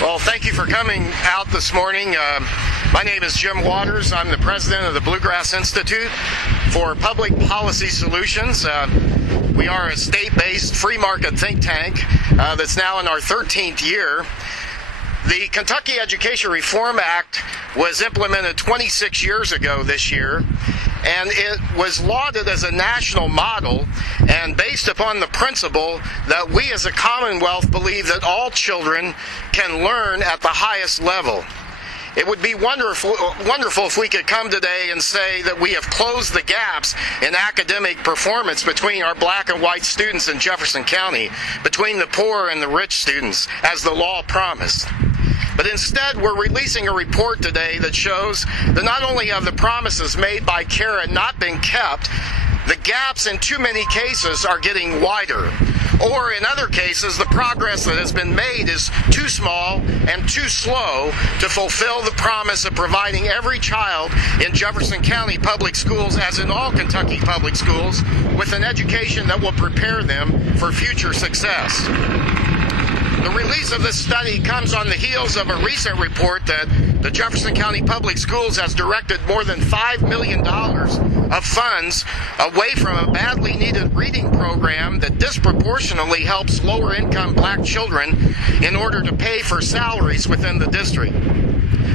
Well, thank you for coming out this morning. My name is Jim Waters. I'm the president of the Bluegrass Institute for Public Policy Solutions. We are a state-based free market think tank that's now in our 13th year. The Kentucky Education Reform Act was implemented 26 years ago this year, and it was lauded as a national model and based upon the principle that we as a Commonwealth believe that all children can learn at the highest level. It would be wonderful if we could come today and say that we have closed the gaps in academic performance between our black and white students in Jefferson County, between the poor and the rich students, as the law promised. But instead, we're releasing a report today that shows that not only have the promises made by CARA not been kept, the gaps in too many cases are getting wider. Or in other cases, the progress that has been made is too small and too slow to fulfill the promise of providing every child in Jefferson County public schools, as in all Kentucky public schools, with an education that will prepare them for future success. The release of this study comes on the heels of a recent report that the Jefferson County Public Schools has directed more than $5 million of funds away from a badly needed reading program that disproportionately helps lower income black children in order to pay for salaries within the district.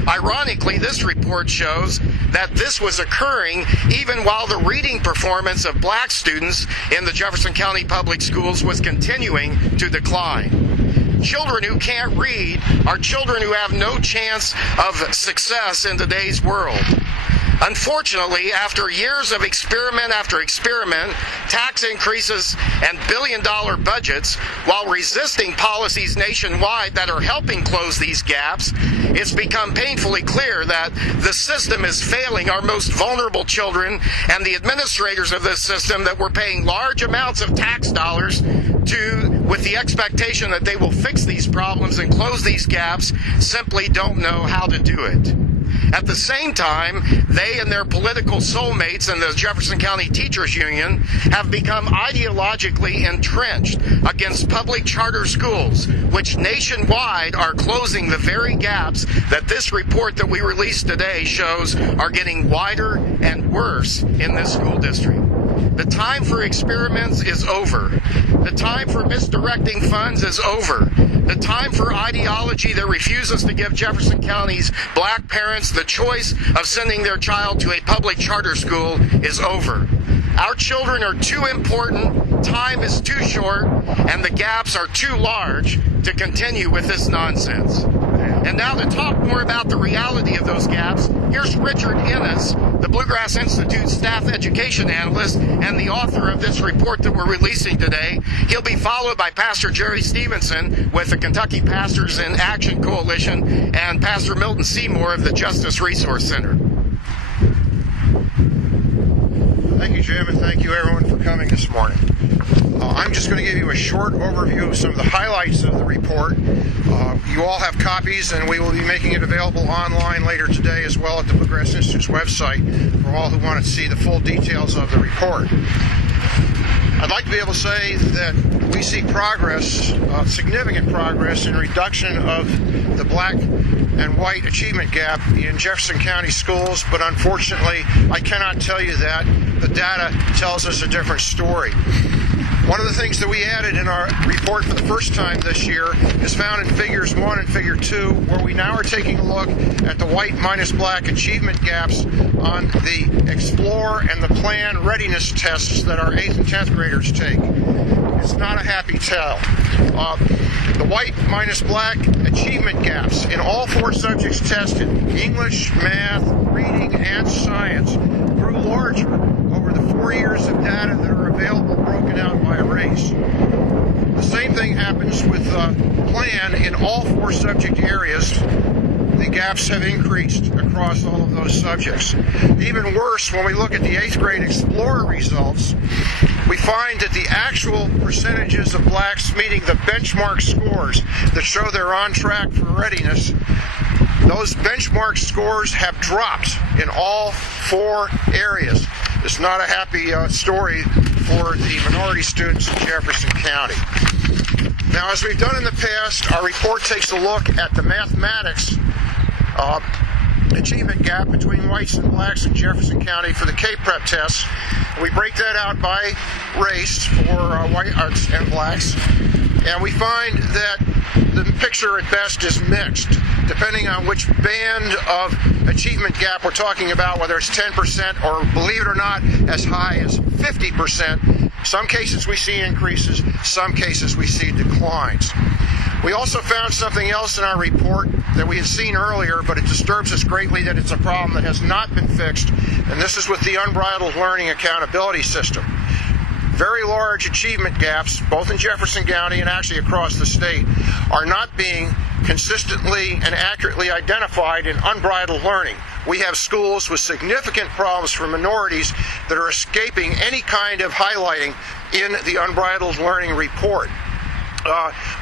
Ironically, this report shows that this was occurring even while the reading performance of black students in the Jefferson County Public Schools was continuing to decline. Children who can't read are children who have no chance of success in today's world. Unfortunately, after years of experiment after experiment, tax increases, and billion-dollar budgets, while resisting policies nationwide that are helping close these gaps, it's become painfully clear that the system is failing our most vulnerable children and the administrators of this system that we're paying large amounts of tax dollars to, with the expectation that they will fix these problems and close these gaps, simply don't know how to do it. At the same time, they and their political soulmates in the Jefferson County Teachers Union have become ideologically entrenched against public charter schools, which nationwide are closing the very gaps that this report that we released today shows are getting wider and worse in this school district. The time for experiments is over. The time for misdirecting funds is over. The time for ideology that refuses to give Jefferson County's black parents the choice of sending their child to a public charter school is over. Our children are too important, time is too short, and the gaps are too large to continue with this nonsense. And now to talk more about the reality of those gaps, here's Richard Ennis, the Bluegrass Institute staff education analyst and the author of this report that we're releasing today. He'll be followed by Pastor Jerry Stevenson with the Kentucky Pastors in Action Coalition and Pastor Milton Seymour of the Justice Resource Center. Thank you, Jim, and thank you everyone for coming this morning. I'm just going to give you a short overview of some of the highlights of the report. You all have copies, and we will be making it available online later today as well at the Bluegrass Institute's website for all who want to see the full details of the report. I'd like to be able to say that we see progress, significant progress in reduction of the black and white achievement gap in Jefferson County schools, but unfortunately, I cannot tell you that. The data tells us a different story. One of the things that we added in our report for the first time this year is found in Figures 1 and Figure 2, where we now are taking a look at the white minus black achievement gaps on the Explore and the Plan readiness tests that our 8th and 10th graders take. It's not a happy tale. The white minus black achievement gaps in all 4 subjects tested, English, math, reading, and science, grew larger over the 4 years of data that are available broken out by race. The same thing happens with Plan in all 4 subject areas. The gaps have increased across all of those subjects. Even worse, when we look at the 8th grade Explorer results, we find that the actual percentages of blacks meeting the benchmark scores that show they're on track for readiness, those benchmark scores have dropped in all 4 areas. It's not a happy story for the minority students in Jefferson County. Now, as we've done in the past, our report takes a look at the mathematics achievement gap between whites and blacks in Jefferson County for the K-Prep tests. We break that out by race for whites and blacks, and we find that the picture at best is mixed, depending on which band of achievement gap we're talking about, whether it's 10% or, believe it or not, as high as 50%. Some cases we see increases, some cases we see declines. We also found something else in our report that we had seen earlier, but it disturbs us greatly that it's a problem that has not been fixed, and this is with the unbridled learning accountability system. Very large achievement gaps, both in Jefferson County and actually across the state, are not being consistently and accurately identified in unbridled learning. We have schools with significant problems for minorities that are escaping any kind of highlighting in the unbridled learning report.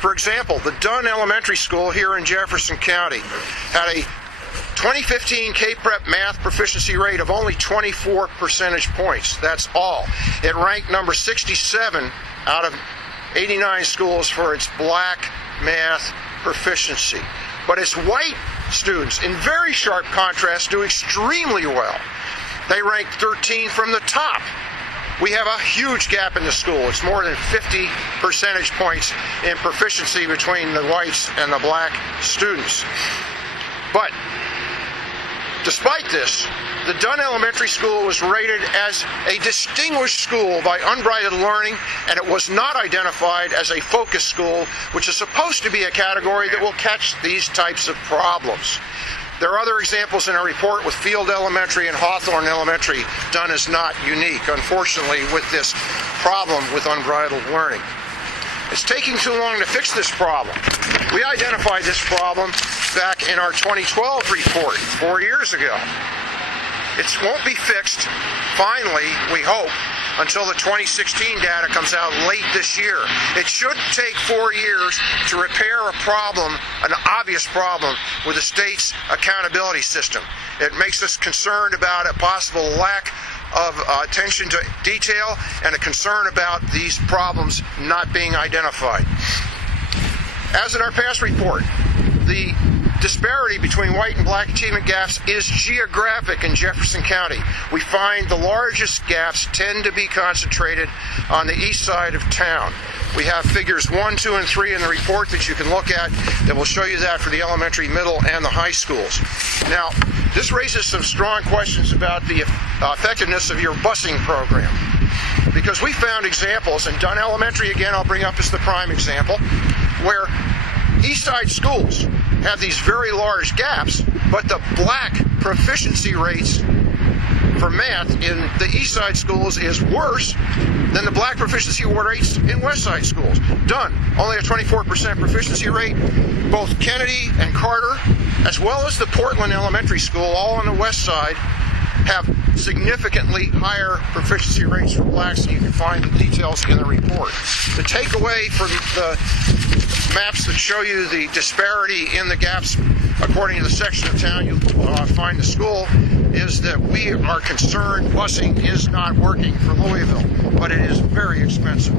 For example, the Dunn Elementary School here in Jefferson County had a 2015 K-Prep math proficiency rate of only 24 percentage points. That's all. It ranked number 67 out of 89 schools for its black math proficiency. But its white students, in very sharp contrast, do extremely well. They rank 13 from the top. We have a huge gap in the school. It's more than 50 percentage points in proficiency between the whites and the black students. But despite this, the Dunn Elementary School was rated as a distinguished school by Unbridled Learning, and it was not identified as a focus school, which is supposed to be a category that will catch these types of problems. There are other examples in our report with Field Elementary and Hawthorne Elementary. Dunn is not unique, unfortunately, with this problem with unbridled learning. It's taking too long to fix this problem. We identified this problem back in our 2012 report 4 years ago. It won't be fixed, finally, we hope, until the 2016 data comes out late this year. It should take 4 years to repair a problem, an obvious problem, with the state's accountability system. It makes us concerned about a possible lack of attention to detail and a concern about these problems not being identified. As in our past report, the disparity between white and black achievement gaps is geographic in Jefferson County. We find the largest gaps tend to be concentrated on the east side of town. We have figures 1, 2, and 3 in the report that you can look at that will show you that for the elementary, middle, and the high schools. Now, this raises some strong questions about the effectiveness of your busing program, because we found examples, and Dunn Elementary, again, I'll bring up as the prime example, where east side schools have these very large gaps, but the black proficiency rates for math in the east side schools is worse than the black proficiency rates in west side schools. Dunn, only a 24% proficiency rate. Both Kennedy and Carter, as well as the Portland Elementary School, all on the west side, have significantly higher proficiency rates for blacks, and you can find the details in the report. The takeaway from the maps that show you the disparity in the gaps according to the section of town you find the school is that we are concerned busing is not working for Louisville, but it is very expensive.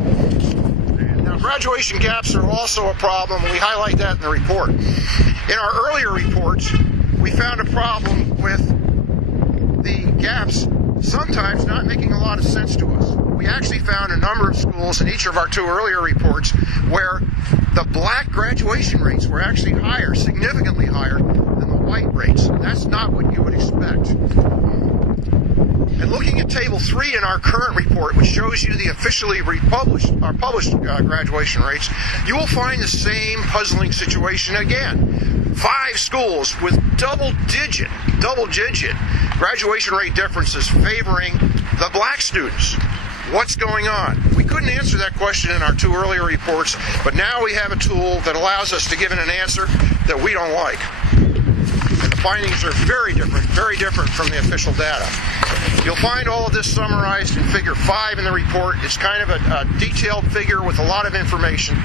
Now, graduation gaps are also a problem. We highlight that in the report. In our earlier reports, we found a problem with the gaps sometimes not making a lot of sense to us. We actually found a number of schools in each of our 2 earlier reports where the black graduation rates were actually higher, significantly higher than the white rates. That's not what you would expect. And looking at Table 3 in our current report, which shows you the officially published graduation rates, you will find the same puzzling situation again. 5 schools with double-digit graduation rate differences favoring the black students. What's going on? We couldn't answer that question in our 2 earlier reports, but now we have a tool that allows us to give it an answer that we don't like. And the findings are very different from the official data. You'll find all of this summarized in Figure 5 in the report. It's kind of a detailed figure with a lot of information.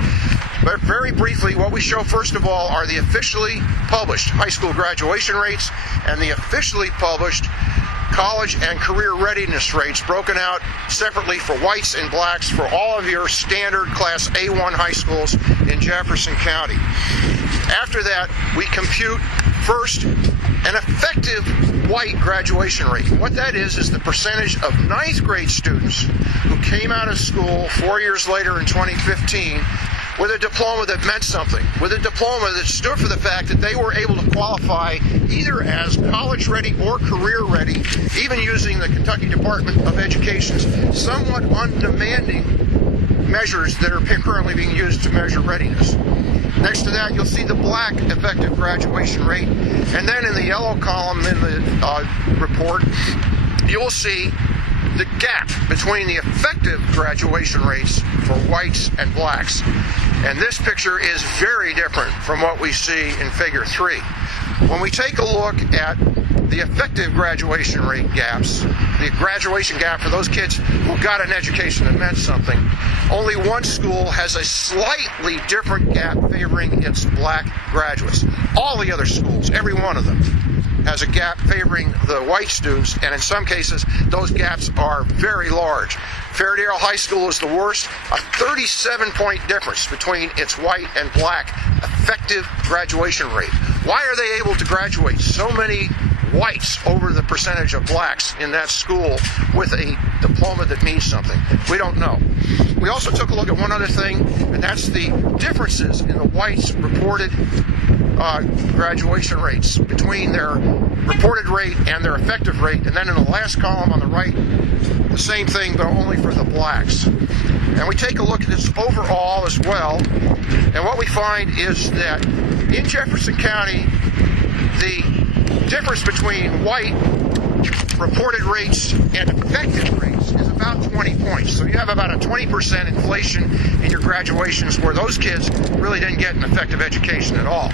But very briefly, what we show first of all are the officially published high school graduation rates and the officially published college and career readiness rates broken out separately for whites and blacks for all of your standard class A1 high schools in Jefferson County. After that, we compute first an effective white graduation rate. What that is the percentage of 9th grade students who came out of school 4 years later in 2015 with a diploma that meant something, with a diploma that stood for the fact that they were able to qualify either as college ready or career ready, even using the Kentucky Department of Education's somewhat undemanding measures that are currently being used to measure readiness. Next to that, you'll see the black effective graduation rate, and then in the yellow column in the report, you'll see the gap between the effective graduation rates for whites and blacks. And this picture is very different from what we see in Figure 3. When we take a look at the effective graduation rate gaps, the graduation gap for those kids who got an education that meant something, only one school has a slightly different gap favoring its black graduates. All the other schools, every one of them, has a gap favoring the white students, and in some cases, those gaps are very large. Fairdale High School is the worst, a 37-point difference between its white and black effective graduation rate. Why are they able to graduate so many whites over the percentage of blacks in that school with a diploma that means something? We don't know. We also took a look at one other thing, and that's the differences in the whites' reported graduation rates between their reported rate and their effective rate. And then in the last column on the right, the same thing, but only for the blacks. And we take a look at this overall as well, and what we find is that in Jefferson County, the difference between white reported rates and effective rates is about 20 points. So you have about a 20% inflation in your graduations where those kids really didn't get an effective education at all.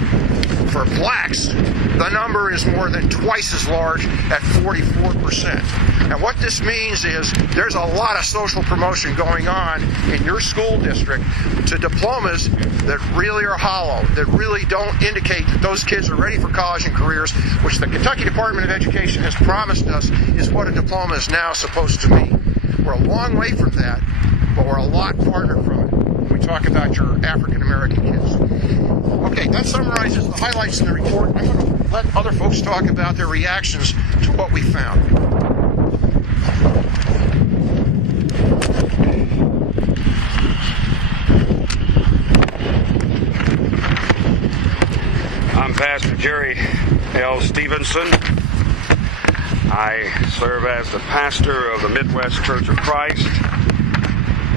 For blacks, the number is more than twice as large at 44%. And what this means is there's a lot of social promotion going on in your school district to diplomas that really are hollow, that really don't indicate that those kids are ready for college and careers, which the Kentucky Department of Education has promised us is what a diploma is now supposed to be. We're a long way from that, but we're a lot farther from it when we talk about your African American kids. Okay, that summarizes the highlights in the report. I'm going to let other folks talk about their reactions to what we found. I'm Pastor Jerry L. Stevenson. I serve as the pastor of the Midwest Church of Christ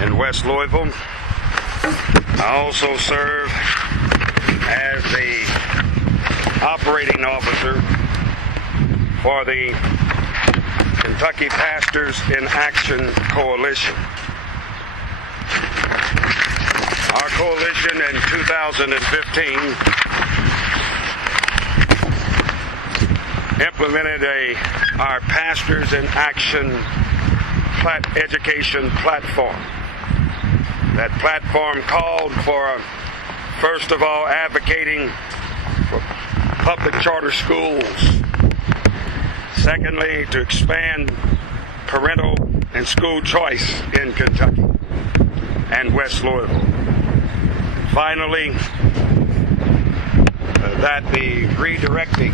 in West Louisville. I also serve as the operating officer for the Kentucky Pastors in Action Coalition. Our coalition in 2015 implemented our Pastors in Action education platform. That platform called for, first of all, advocating for public charter schools. Secondly, to expand parental and school choice in Kentucky and West Louisville. Finally, that the redirecting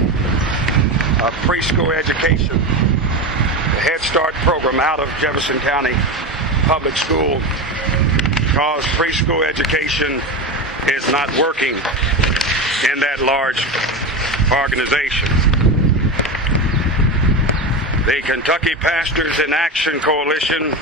of preschool education, the Head Start program out of Jefferson County Public School, because preschool education is not working in that large organization. The Kentucky Pastors in Action Coalition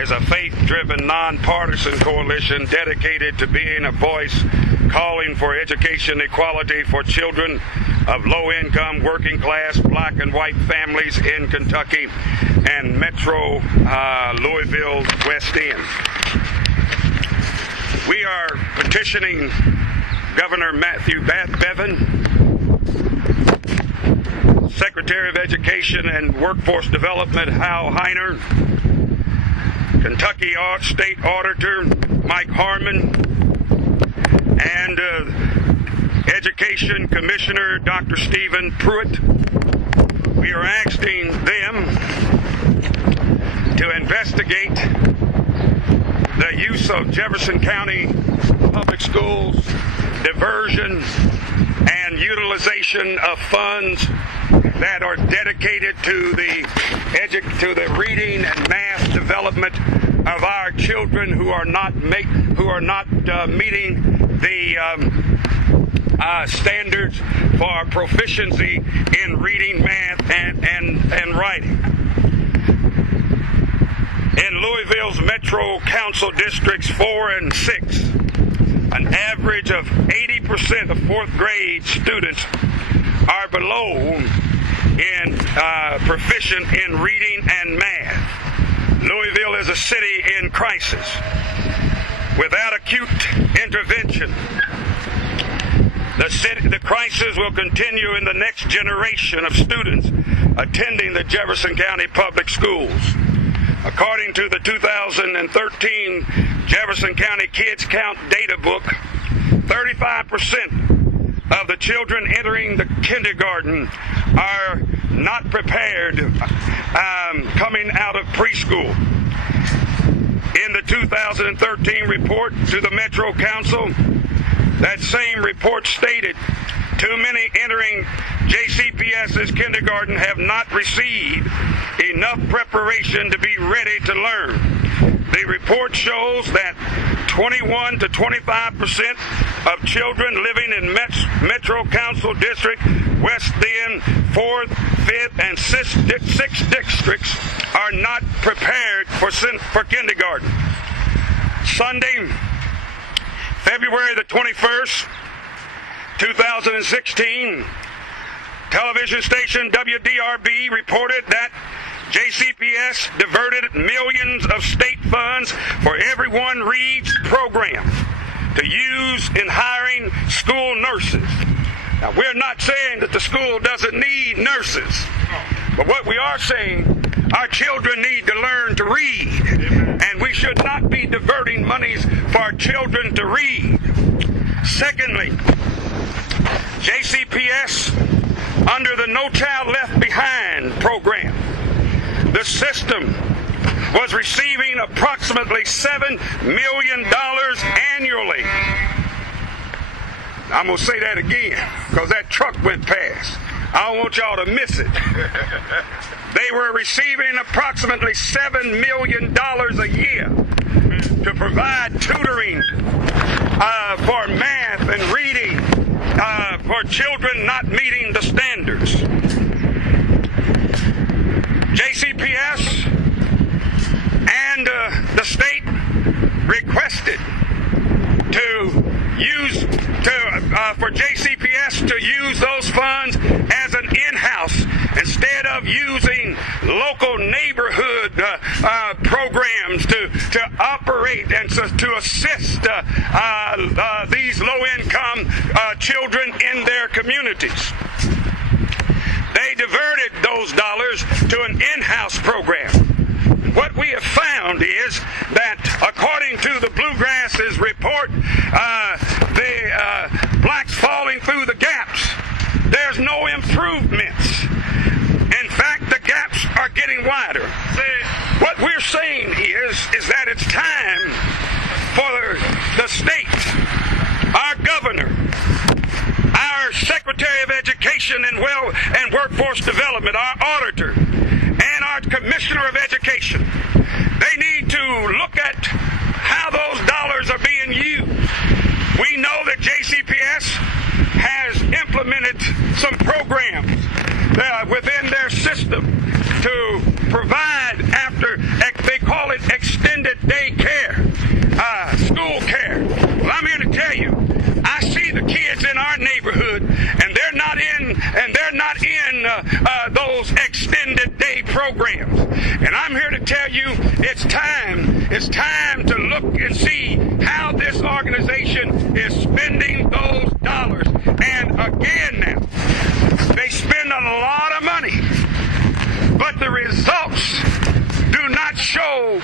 is a faith-driven, nonpartisan coalition dedicated to being a voice calling for education equality for children of low-income, working-class, black and white families in Kentucky and Metro Louisville West End. We are petitioning Governor Matthew Bevin, Secretary of Education and Workforce Development Hal Heiner, Kentucky State Auditor Mike Harmon, and Education Commissioner Dr. Stephen Pruitt, we are asking them to investigate the use of Jefferson County Public Schools diversion and utilization of funds that are dedicated to the reading and math development of our children who are not meeting the standards for proficiency in reading, math, and writing. In Louisville's Metro Council Districts 4 and 6, an average of 80% of fourth grade students are below in proficient in reading and math. Louisville is a city in crisis. Without acute intervention, the crisis will continue in the next generation of students attending the Jefferson County Public Schools. According to the 2013 Jefferson County Kids Count data book, 35% of the children entering the kindergarten are not prepared coming out of preschool. In the 2013 report to the Metro Council, that same report stated too many entering JCPS's kindergarten have not received enough preparation to be ready to learn. The report shows that 21 to 25% of children living in Metro Council District, West End, 4th, 5th, and 6th districts are not prepared for kindergarten. Sunday, February the 21st, 2016, television station WDRB reported that JCPS diverted millions of state funds for Everyone Reads program to use in hiring school nurses. Now, we're not saying that the school doesn't need nurses, but what we are saying, our children need to learn to read, and we should not be diverting monies for our children to read. Secondly, JCPS, under the No Child Left Behind program, the system was receiving approximately $7 million annually. I'm going to say that again because that truck went past. I don't want y'all to miss it. They were receiving approximately $7 million a year to provide tutoring for math and reading for children not meeting the standards. JCPS and the state requested for JCPS to use those funds as an in-house instead of using local neighborhood programs to operate and to assist these low-income children in their communities. They diverted those dollars to an in-house program. What we have found is that, according to the Bluegrass's report, the blacks falling through the gaps, there's no improvements. In fact, the gaps are getting wider. What we're saying is that it's time for the state, our governor, our Secretary of Education and Workforce Development, our auditor, and our Commissioner of Education. They need to look at how those dollars are being used. We know that JCPS has implemented some programs within their system to provide they call it extended day care, school care. Well, I'm here to tell you, I see the kids in our neighborhood, and they're not in those extended day programs. And I'm here to tell you, it's time to look and see how this organization is spending those dollars. And again now, they spend a lot of money, but the results do not show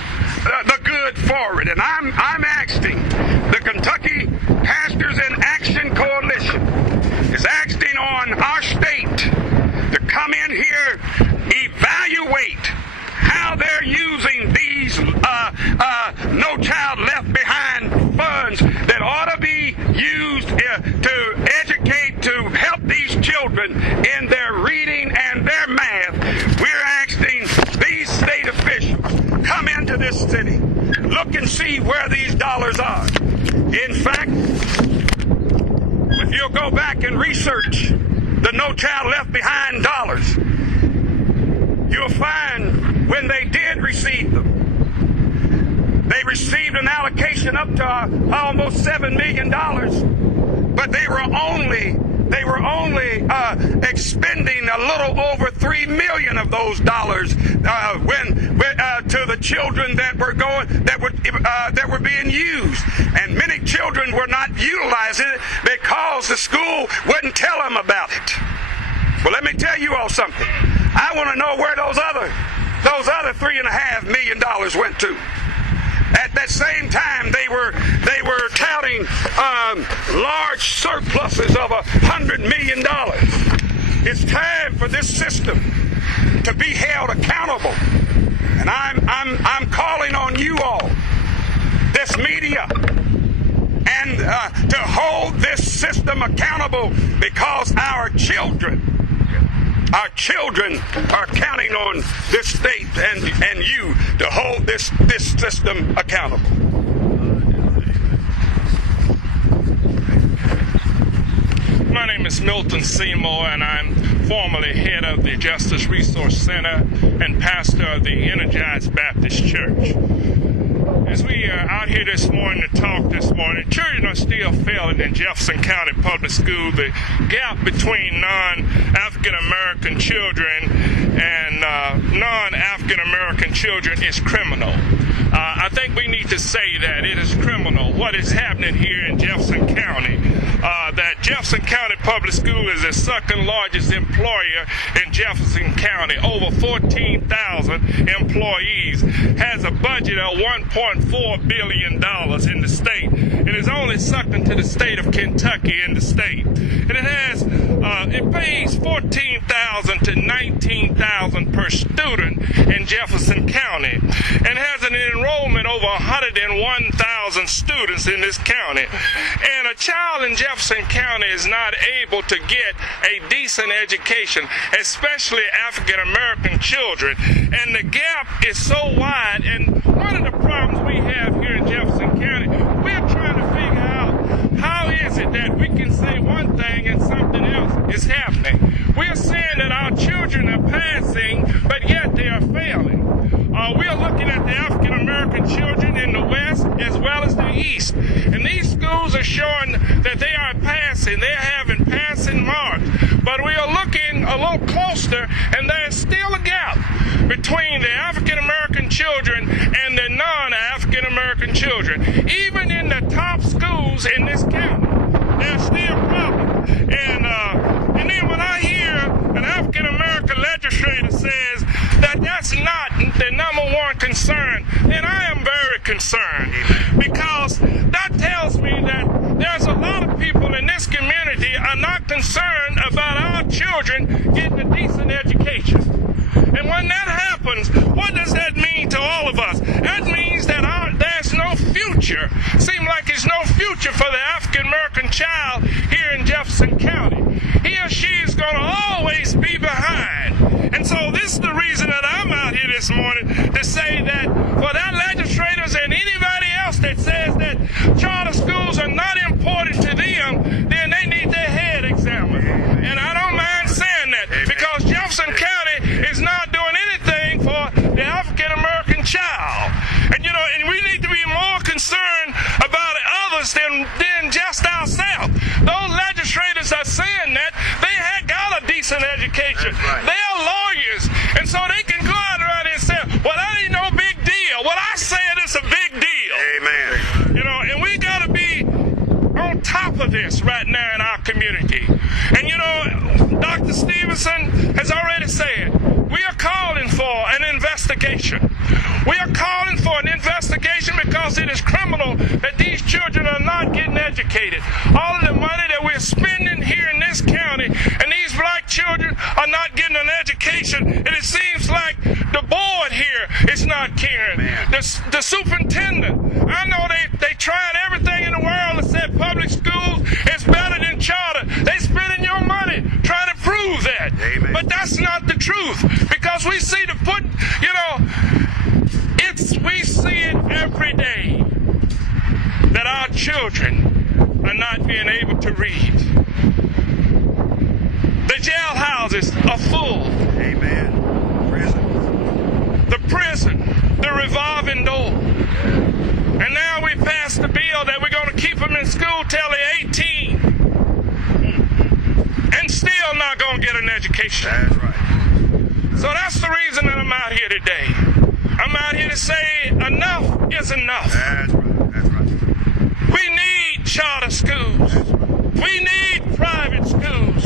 the good for it. And I'm asking the Kentucky Pastors in Action Coalition is asking on our state to come in here children in their reading and their math. We're asking these state officials, come into this city, look and see where these dollars are. In fact, if you'll go back and research the No Child Left Behind dollars, you'll find when they did receive them, they received an allocation up to almost $7 million, but they were only expending a little over $3 million of those dollars to the children that were being used, and many children were not utilizing it because the school wouldn't tell them about it. Well, let me tell you all something. I want to know where those other $3.5 million went to. At that same time, they were touting large surpluses of $100 million. It's time for this system to be held accountable, and I'm calling on you all, this media, and to hold this system accountable, because our children are counting on this state and you to hold this system accountable. My name is Milton Seymour, and I'm formerly head of the Justice Resource Center and pastor of the Energized Baptist Church. As we are out here this morning to talk this morning, children are still failing in Jefferson County Public School. The gap between non-African American children and non-African American children is criminal. I think we need to say that it is criminal what is happening here in Jefferson County. That Jefferson County Public School is the second largest employer in Jefferson County, over 14,000 employees, has a budget of $1.4 billion in the state. It is only second to the state of Kentucky in the state. And it pays $14,000 to $19,000 per student in Jefferson County, and has an enrollment over 101,000 students in this county. And a child in Jefferson County is not able to get a decent education, especially African American children. And the gap is so wide. And one of the problems we have here in Jefferson County, we're trying to figure out how is it that we can say one thing and something else is happening. We're saying that our children are passing, but yet they are failing. We are looking at the African American children in the West as well as the East, and these schools are showing that they are passing. They're having passing marks, but we are looking a little closer, and there's still a gap between the African American children and the non-African American children. Even in the top schools in this county, there's still a problem. And then when I hear an African American legislator says that that's not the number one concern, then I am very concerned, because that tells me that there's a lot of people in this community are not concerned about our children getting a decent education. And when that happens, what does that mean to all of us? That means that there's no future. Seems like there's no future for the African American child here in Jefferson County. He or she is going to always be behind. And so this is the reason that I'm out here this morning to say that for that legislators and anybody else that says that charter schools are not important to them, then they need their head examined. And I don't mind saying that, because Jefferson County is not doing anything for the African American child. And and we need to be more concerned about others than just ourselves. Those legislators are saying that they have got a decent education. Right. They are lawyers, and so they can go out around here and say, well, that ain't no big deal. Well, I said it's a big deal. Amen. And we got to be on top of this right now in our community. And Dr. Stevenson has already said, we are calling for an investigation. We are calling for an investigation because it is criminal that these children are not getting educated. All of the money that we're spending here in this county, and these black children are not getting an education, and it seems like the board here is not caring. The superintendent, I know they tried everything in the world and said public schools is better than charter. They spending your money trying to prove That's not the truth, because we see we see it every day that our children are not being able to read. The jailhouses are full. Amen. The prison, the revolving door. And now we passed the bill that we're going to keep them in school till they're 18 and still not going to get an education. That's right. So that's the reason that I'm out here today. I'm out here to say enough is enough. That's right. That's right. We need charter schools. We need private schools.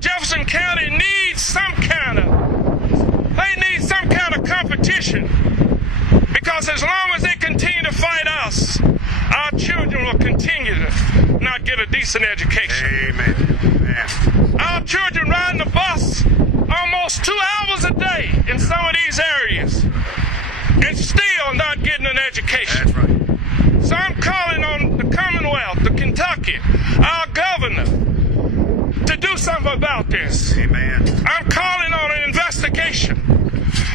Jefferson County needs some kind of competition, because as long as they continue to fight us, our children will continue to not get a decent education. Amen. Amen. Our children riding the bus almost 2 hours a day in some of these areas and still not getting an education. That's right. So I'm calling on the Commonwealth, the Kentucky, our governor, to do something about this. Amen. I'm calling on an investigation.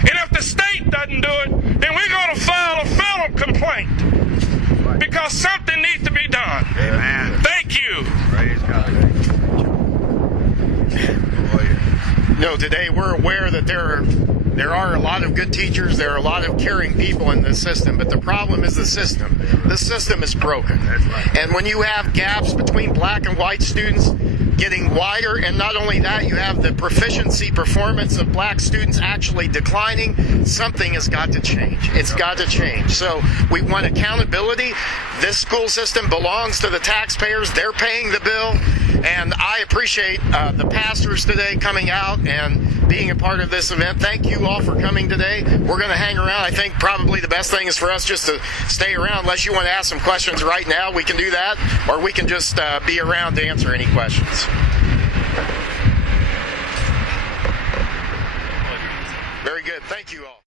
And if the state doesn't do it, then we're going to file a federal complaint, because something needs to be done. Amen. Thank you. Praise God. Today we're aware that there are a lot of good teachers, there are a lot of caring people in the system, but the problem is the system. The system is broken. That's right. And when you have gaps between black and white students getting wider, and not only that, you have the proficiency performance of black students actually declining, something has got to change. It's got to change. So we want accountability. This school system belongs to the taxpayers. They're paying the bill. And I appreciate the pastors today coming out and being a part of this event. Thank you all for coming today. We're going to hang around. I think probably the best thing is for us just to stay around. Unless you want to ask some questions right now, we can do that. Or we can just be around to answer any questions. Very good. Thank you all.